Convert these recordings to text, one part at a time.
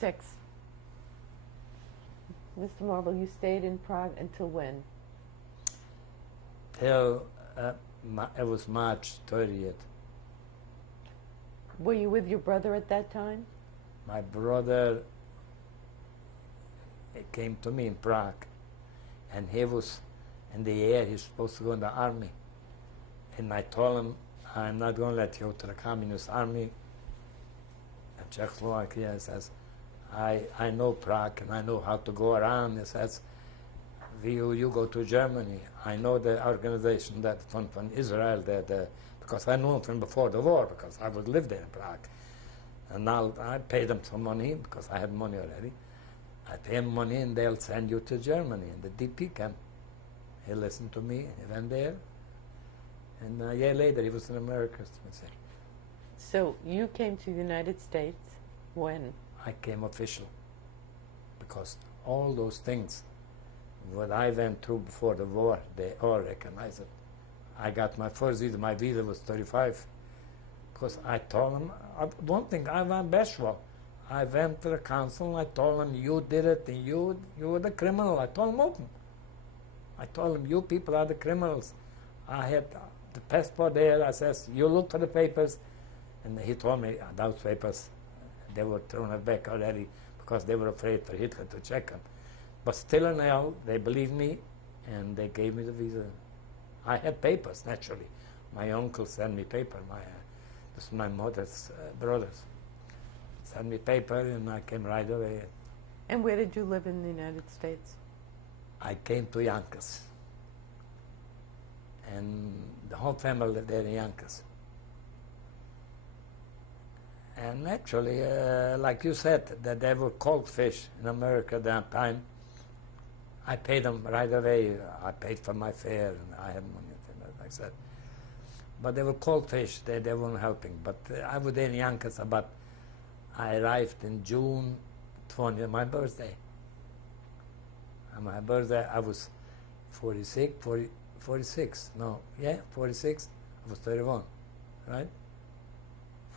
6. Mr. Marble, you stayed in Prague until when? Till it was March 30th. Were you with your brother at that time? My brother came to me in Prague, and he was in the air. He was supposed to go in the army. And I told him, I'm not going to let you go to the Communist Army. And Czechoslovakia says, I know Prague and I know how to go around. He says, you go to Germany. I know the organization that from Israel, because I knew him from before the war, because I would live there in Prague. And now I paid them some money, because I had money already. I pay him money and they'll send you to Germany in the DP camp. He listened to me, he went there. And a year later he was in America. So you came to the United States when? I came official, because all those things, what I went through before the war, they all recognize it. I got my first visa, my visa was 35, because I told them, I don't think I went bashful. I went to the council and I told them, you did it, and you were the criminal. I told them open. I told them, you people are the criminals. I had the passport there. I says, you look for the papers. And he told me those papers, they were thrown back already because they were afraid for Hitler to check them. But still now, they believed me and they gave me the visa. I had papers, naturally. My uncle sent me paper. This is my mother's brothers. Sent me paper and I came right away. And where did you live in the United States? I came to Yonkers. And the whole family lived there in Yonkers. And actually, like you said, that they were cold fish in America at that time. I paid them right away. I paid for my fare, and I had money, like I said. But they were cold fish. They weren't helping. But I was there in Yonkers, but I arrived in June 20th, my birthday. On my birthday, I was 46. I was 31, right?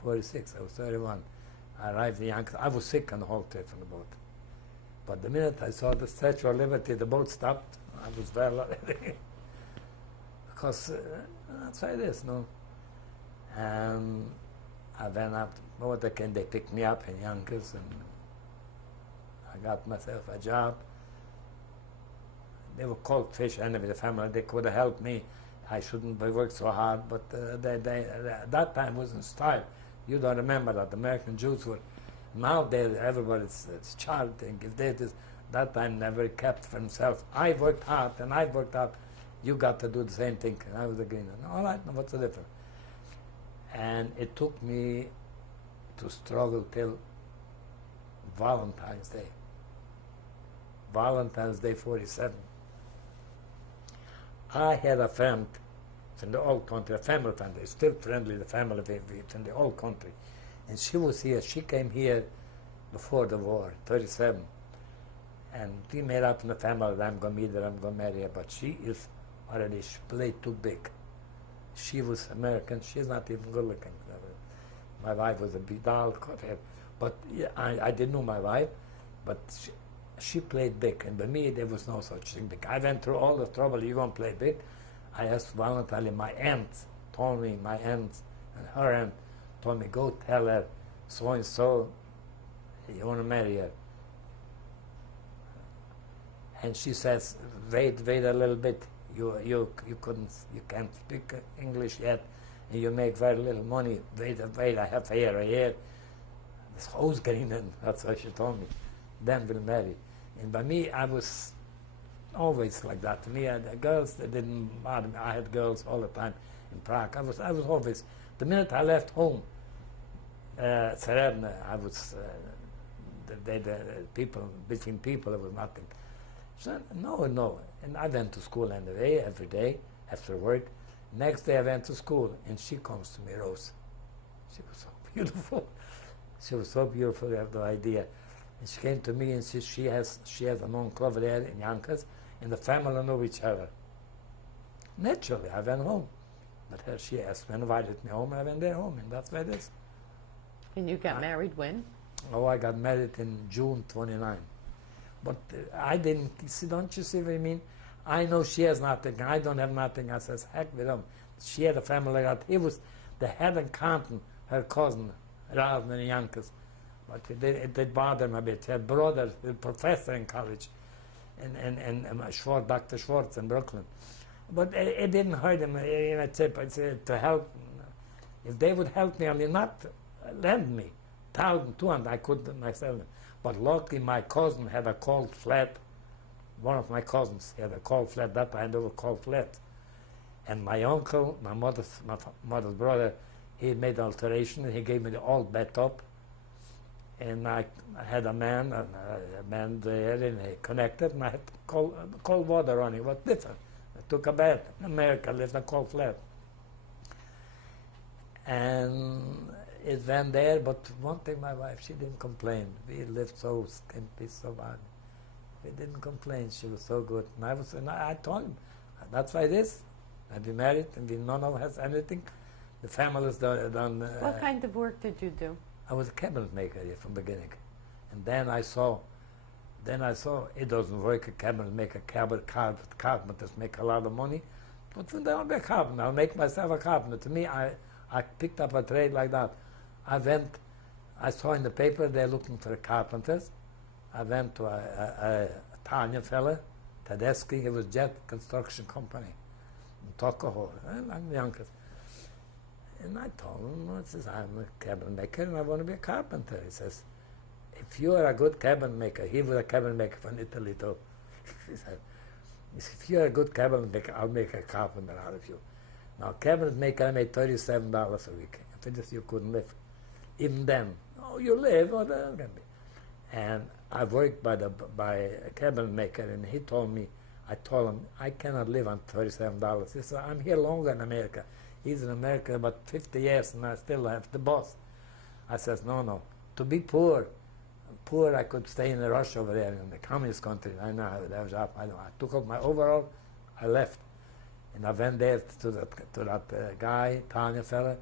46, I was 31. I arrived in Yonkers. I was sick on the whole trip on the boat. But the minute I saw the Statue of Liberty, the boat stopped. I was well already. Because that's how it is, no? And I went up to the boat again. They picked me up in Yonkers, and I got myself a job. They were cold fish anyway, the family. They could have helped me. I shouldn't have worked so hard, but that time was in style. You don't remember that. The American Jews were, nowadays everybody's child thing. If they did, that time never kept for himself. I worked hard and I worked hard. You got to do the same thing. And I was agreeing. All right, now what's the difference? And it took me to struggle till Valentine's Day. Valentine's Day 47. I had a friend from the old country, a family friend, they're still friendly, the family from the old country. And she was here, she came here before the war, 37. And we made up in the family that I'm going to meet her, I'm going to marry her, but she is already, she played too big. She was American, she's not even good looking. My wife was a big doll, but yeah, I didn't know my wife, but she played big, and by me there was no such thing big. I went through all the trouble, you won't play big. I asked voluntarily, my aunt told me, my aunt and her aunt told me, go tell her so-and-so, you want to marry her. And she says, wait a little bit, you can't speak English yet, and you make very little money, wait, I have here. This house getting in, that's what she told me. Then we'll marry. And by me, I was always like that. To me, the girls, they didn't bother me. I had girls all the time in Prague. I was always, the minute I left home, Serebna, I was, the people, between people, there was nothing. So, no. And I went to school anyway, every day, after work. Next day I went to school, and she comes to me, Rose. She was so beautiful. She was so beautiful, you have no idea. And she came to me and she has an uncle over there in Yonkers, and the family know each other. Naturally, I went home. But she asked me, invited me home, and I went there home, and that's where it is. And you got married when? Oh, I got married in June 29. But I didn't, see, don't you see what I mean? I know she has nothing, I don't have nothing. I says, heck with him. She had a family that he was the head in Compton, her cousin, rather than Yonkers. But it did bother him a bit. He had brother, a professor in college, and Dr. Schwartz in Brooklyn. But it didn't hurt him. I said to help. If they would help me, I mean, not lend me 1,200, I couldn't myself. But luckily, my cousin had a cold flat. One of my cousins had a cold flat. That time they were cold flat. And my uncle, my mother's brother, he made alteration. And he gave me the all back up. And I had a man there, and he connected, and I had cold water running. It was different. I took a bath. In America, lived in a cold flat. And it went there, but one thing, my wife, she didn't complain. We lived so skimpy, so bad. We didn't complain. She was so good. And I told him, that's why it is. I've been married, and none of us has anything. The family's done. What kind of work did you do? I was a cabinet maker here from the beginning. And then I saw it doesn't work, a cabinet maker, carpenters make a lot of money. But when I'll be a carpenter, I'll make myself a carpenter. To me, I picked up a trade like that. I saw in the paper they're looking for carpenters. I went to a Tanya fella, Tedeschi, he was jet construction company in Tuckahoe, I'm Yonkers. And I told him, I says, I'm a cabinet maker and I want to be a carpenter. He says, if you are a good cabinet maker, he was a cabinet maker from Italy too. He said, if you're a good cabinet maker, I'll make a carpenter out of you. Now, cabinet maker, I made $37 a week. After this, you couldn't live. Even then, you live, or that can be. And I worked by a cabinet maker, and he told me, I told him, I cannot live on $37. He said, I'm here longer in America. He's in America about 50 years, and I still have the boss. I says, no. To be poor, I could stay in Russia over there in the communist country. I know how to have a job. I took off my overall, I left. And I went there to that guy, Tanya fella,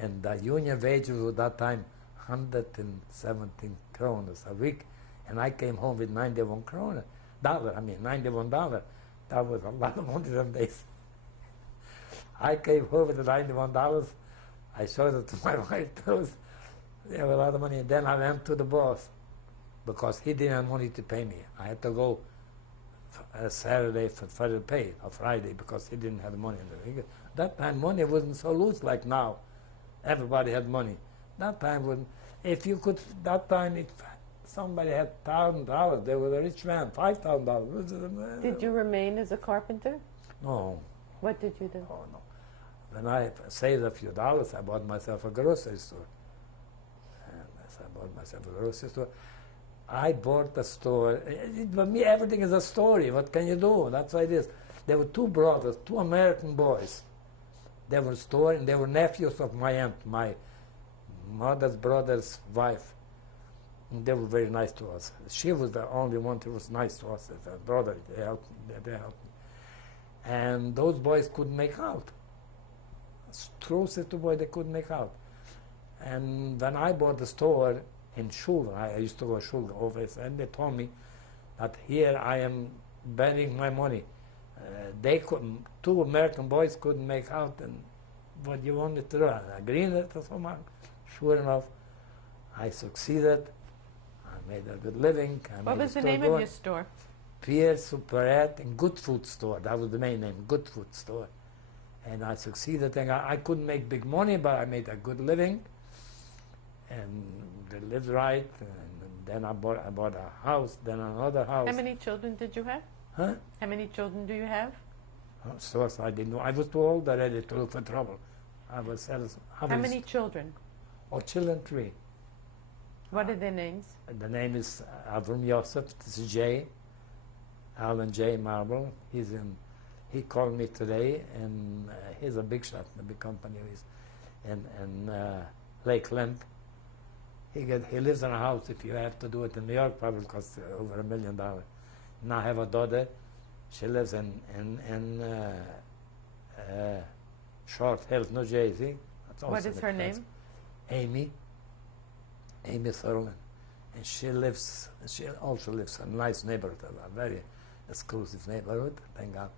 and the union wage was at that time 117 kronas a week. And I came home with 91 $91. That was a lot of money them days. I came home with the $91. I showed it to my wife. There was a lot of money. And then I went to the boss because he didn't have money to pay me. I had to go Saturday for the pay, or Friday, because he didn't have money. That time money wasn't so loose like now. Everybody had money. That time if somebody had $1,000, they were a rich man, $5,000. Did you remain as a carpenter? No. What did you do? Oh, no. When I saved a few dollars, I bought myself a grocery store. I bought a store. For me, everything is a story. What can you do? That's why it is. There were two brothers, two American boys. They were and they were nephews of my aunt, my mother's brother's wife. And they were very nice to us. She was the only one who was nice to us. As a brother, they helped me. And those boys couldn't make out. Truth to boy, they couldn't make out. And when I bought the store in Shul, I used to go to Shul office, and they told me that here I am betting my money. They couldn't, two American boys couldn't make out, and what you wanted to do, I agreed it or something. Sure enough, I succeeded. I made a good living. What was the name of your store? Pierre Superet and Good Food Store. That was the main name, Good Food Store. And I succeeded. And I couldn't make big money, but I made a good living. And they lived right. And then I bought a house, then another house. How many children did you have? Huh? How many children do you have? So I didn't know. I was too old already to look for trouble. How many children? Oh, children, 3. What are their names? The name is Avram Yosef. This is Jay. Alan J. Marble. He called me today, and he's a big shot in a big company. And Lake Lemp. He lives in a house. If you have to do it in New York, probably costs over $1 million. Now I have a daughter. She lives in Short Hills, New Jersey. What is her name? Amy Sutherland. and she also lives in a nice neighborhood, a very exclusive neighborhood, thank God.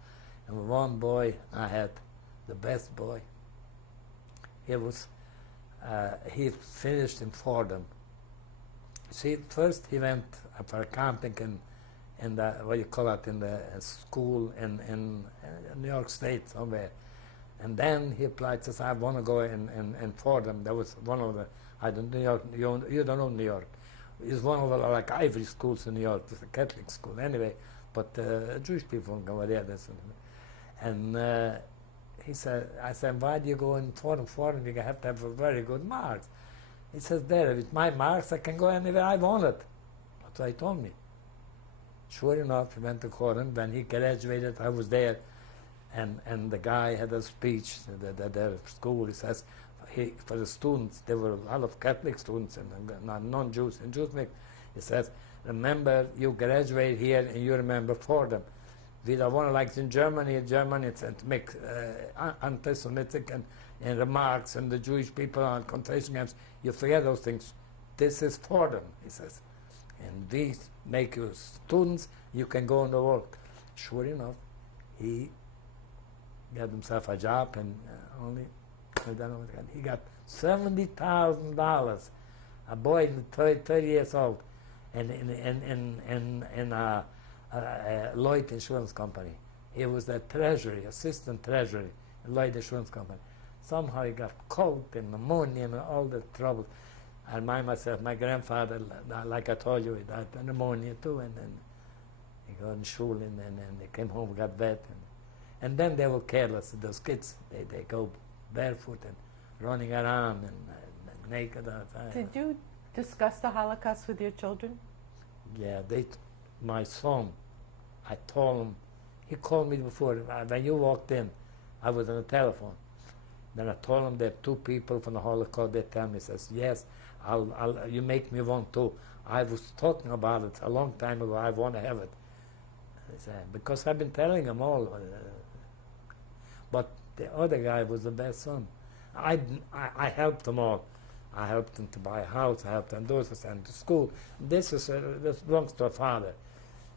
And one boy I had, the best boy, he finished in Fordham. See, first he went for accounting in the, what you call it, in the school in New York State somewhere. And then he applied, says, I want to go in Fordham. That was one of the, I don't, New York, you don't know New York. It's one of the like Ivy schools in New York. It's a Catholic school anyway, but Jewish people go there. And he said, I said, why do you go in Fordham? Fordham, you have to have very good marks. He says, there, with my marks, I can go anywhere I want it. That's what he told me. Sure enough, he went to Fordham. When he graduated, I was there. And the guy had a speech at the school. He says, for the students, there were a lot of Catholic students and non-Jews. And Jews make, he says, remember, you graduate here and you remember Fordham. We don't want to, like in Germany, it's to make anti-Semitic and remarks and the Jewish people on concentration camps. You forget those things. This is Fordham, he says. And these make you students, you can go in the world. Sure enough, he got himself a job and I don't know what he got $70,000. A boy 30 years old, and in a Lloyd Insurance Company. He was the treasury, assistant treasury, Lloyd Insurance Company. Somehow he got cold and pneumonia and all the trouble. I remind myself, my grandfather, like I told you, he died of pneumonia too, and then he got in school and they came home, got wet. And then they were careless, those kids. They go barefoot and running around and naked. Did you discuss the Holocaust with your children? Yeah, my son, I told him, he called me before, when you walked in, I was on the telephone. Then I told him there are two people from the Holocaust. They tell me, says, yes, you make me want to. I was talking about it a long time ago. I want to have it. I said, because I've been telling them all. But the other guy was the best son. I helped them all. I helped them to buy a house. I helped them do this and to school. This belongs to a father.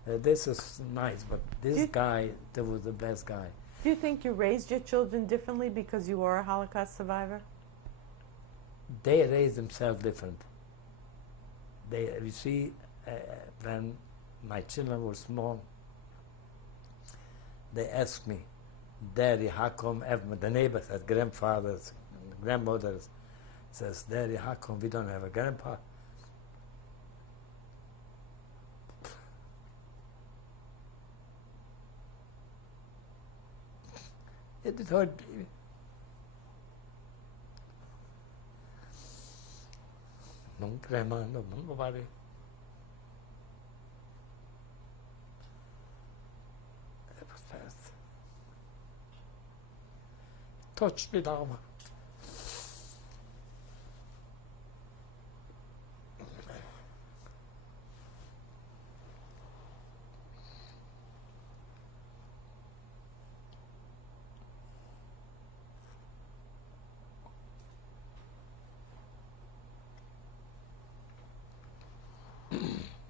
This is nice, but this guy, that was the best guy. Do you think you raised your children differently because you were a Holocaust survivor? They raised themselves different. You see, when my children were small, they asked me, Daddy, how come the neighbors, as grandfathers, grandmothers, says, Daddy, how come we don't have a grandpa? It hurt me. Non tremando, non pare. It was fast. Touched me down.